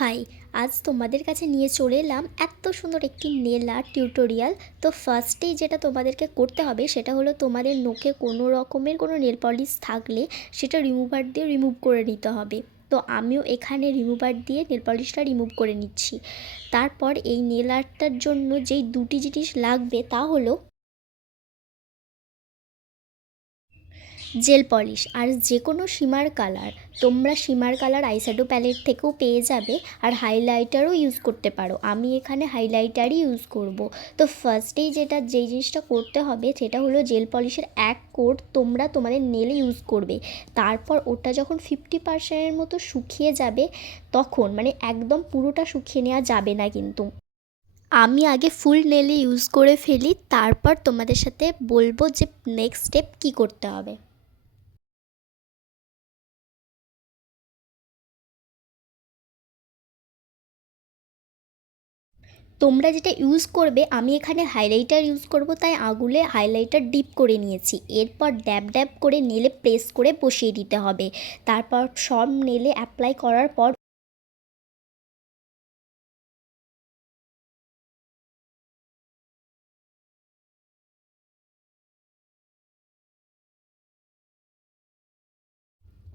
High, আজ তোমাদের কাছে নিয়ে চলে এলাম এত সুন্দর একটি নেল আর্ট টিউটোরিয়াল তো ফার্স্টেই যেটা তোমাদেরকে করতে হবে, সেটা হলো তোমাদের নখে কোনো রকমের কোনো নেল পলিশ থাকলে সেটা রিমুভার দিয়ে রিমুভ করে নিতে হবে। তো আমিও এখানে রিমুভার দিয়ে নেল পলিশটা রিমুভ করে নিচ্ছি। তারপর এই নেল আর্টটার জন্য যেই দুটি জিনিস লাগবে তা হলো জেল পলিশ। আর যে কোনো সীমার কালার, তোমরা সীমার কালার আইশ্যাডো প্যালেট থেকেও পেয়ে যাবে আর হাইলাইটারও ইউজ করতে পারো। আমি এখানে হাইলাইটারই ইউজ করব। তো ফার্স্টেই যেটা, যেই জিনিসটা করতে হবে সেটা হলো জেল পলিশের এক কোট তোমরা তোমাদের নেলে ইউজ করবে। তারপর ওটা যখন ফিফটি পার্সেন্টের মতো শুকিয়ে যাবে, তখন মানে একদম পুরোটা শুকিয়ে নেওয়া যাবে না কিন্তু। আমি আগে ফুল নেলে ইউজ করে ফেলি, তারপর তোমাদের সাথে বলব যে নেক্সট স্টেপ কী করতে হবে। তোমরা যেটা ইউজ করবে, আমি এখানে হাইলাইটার ইউজ করব, তাই আগুলে হাইলাইটার ডিপ করে নিয়েছি। এরপর ড্যাব ড্যাব করে নেলে প্রেস করে বসিয়ে দিতে হবে। তারপর সব নেলে অ্যাপ্লাই করার পর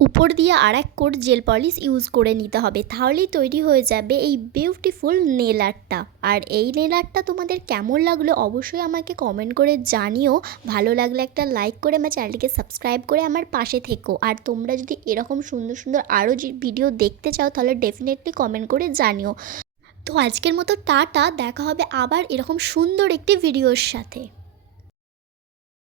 উপর দিয়ে আর এক কোট জেল পলিশ ইউজ করে নিতে হবে। তাহলেই তৈরি হয়ে যাবে এই বিউটিফুল নেল আর্টটা আর এই নেল আর্টটা তোমাদের কেমন লাগল অবশ্যই আমাকে কমেন্ট করে জানিও। ভালো লাগলে একটা লাইক করে আমার চ্যানেলটিকে সাবস্ক্রাইব করে আমার পাশে থেকো। আর তোমরা যদি এরকম সুন্দর সুন্দর আরও ভিডিও দেখতে চাও, তাহলে ডেফিনেটলি কমেন্ট করে জানিও। তো আজকের মতো টাটা, দেখা হবে আবার এরকম সুন্দর একটি ভিডিওর সাথে।